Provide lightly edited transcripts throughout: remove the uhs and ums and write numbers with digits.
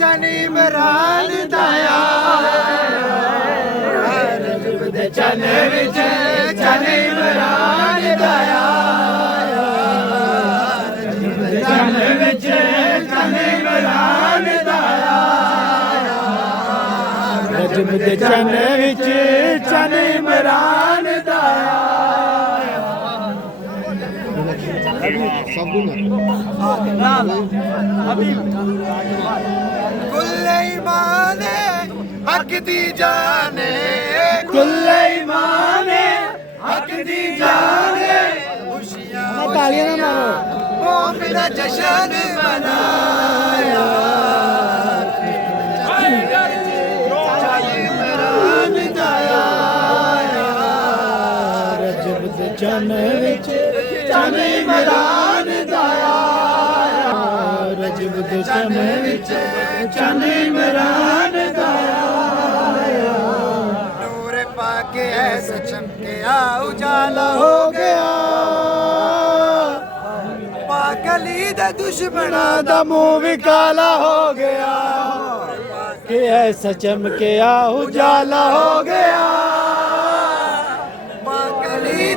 चन इमरान दाया रजब दे चन विच चन इमरान दाया रजब दे चन विच चन इमरान दाया रजब दे चन विच चन इमरान दाया कुल्ले ईमाने हक दी जाने कुल्ले ईमाने हक दी जाने खुशियां वो मेरा जश्न मनाया इमरान दाया रजब दे चन विच चन इमरान दाया रजब दे चन विच चन इमरान दाया नूर पाके ऐसा चमकिया उजाला हो गया पाक अली दे दुश्मना दा मुंह भी काला हो गया के ऐसा चमकिया उजाला हो गया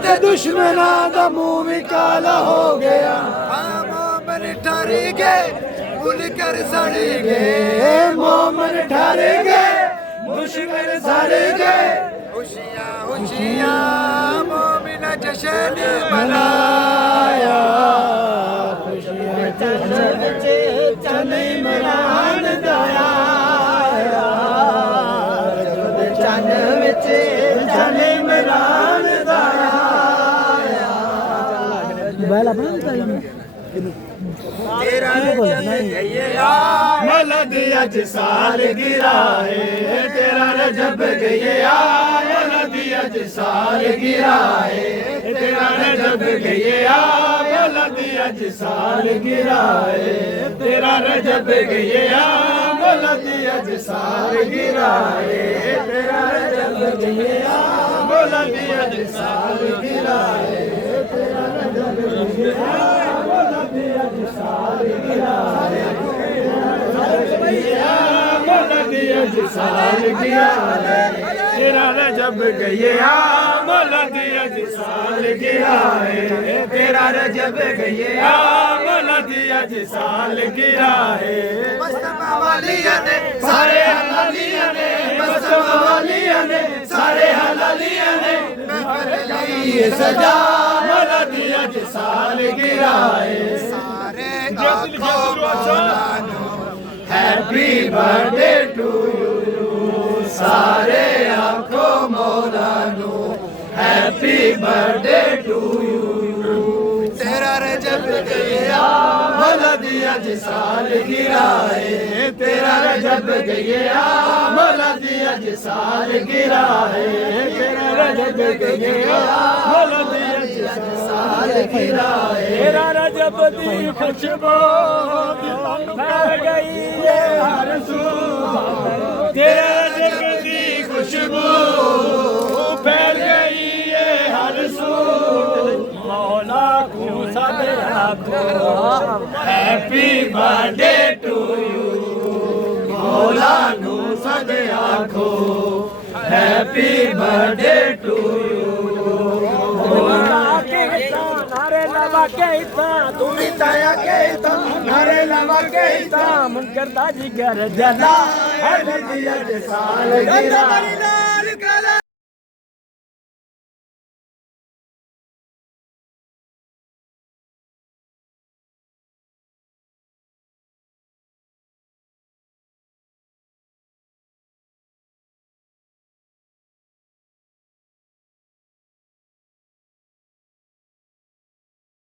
दे दुश्मना दा मुंह भी काला हो गया मोमन ठर गए मुनकर सड़ गए मोमन ठर गए मुश्किल सड़ गए खुशियां खुशियां मोमिन जश्न मनाया खुशियां जश्न चन इमरान दाया चन विच चन इमरान दाया मोबाइल अपना तेरा मलद अज साल गिराए तेरा रजब गया मलद अज साल गिराए तेरा रजब गया मलद अज साल गिराए तेरा रजब गया मलद अज साल गिराए तेरा रजब गया मलद अज साल गिराए तेरा रजब गया मलद अज साल गिराए मलद अज साल गिराए तेरा रजब गया मलद अज साल गिराए तेरा रजब गया मलद अज साल गिराए मस्तमा वालिया ने सारे हलालिया ने मस्तमा वालिया ने सारे हलालिया ने ये सजा मलद अज साल गिराए सारे हैप्पी बर्थडे टू यू सारे आंखों मौला no happy birthday to you तेरा रजब गया मलद अज साल गिराए तेरा रजब गया मलद अज साल गिराए तेरा रजब गया मलद अज साल गिराए तेरा रजब दी खुशबू फैल गई है हर सू तेरा रजब दी खुशबू फैल गई है हर सू मौला को सब आखो हैप्पी बर्थडे टू यू मौला को सब आखो हैप्पी बर्थडे टू यू नारे लवा के तुम्हें ताया के नारे लवा के मुनकर दाजी घर जला है साल गिरा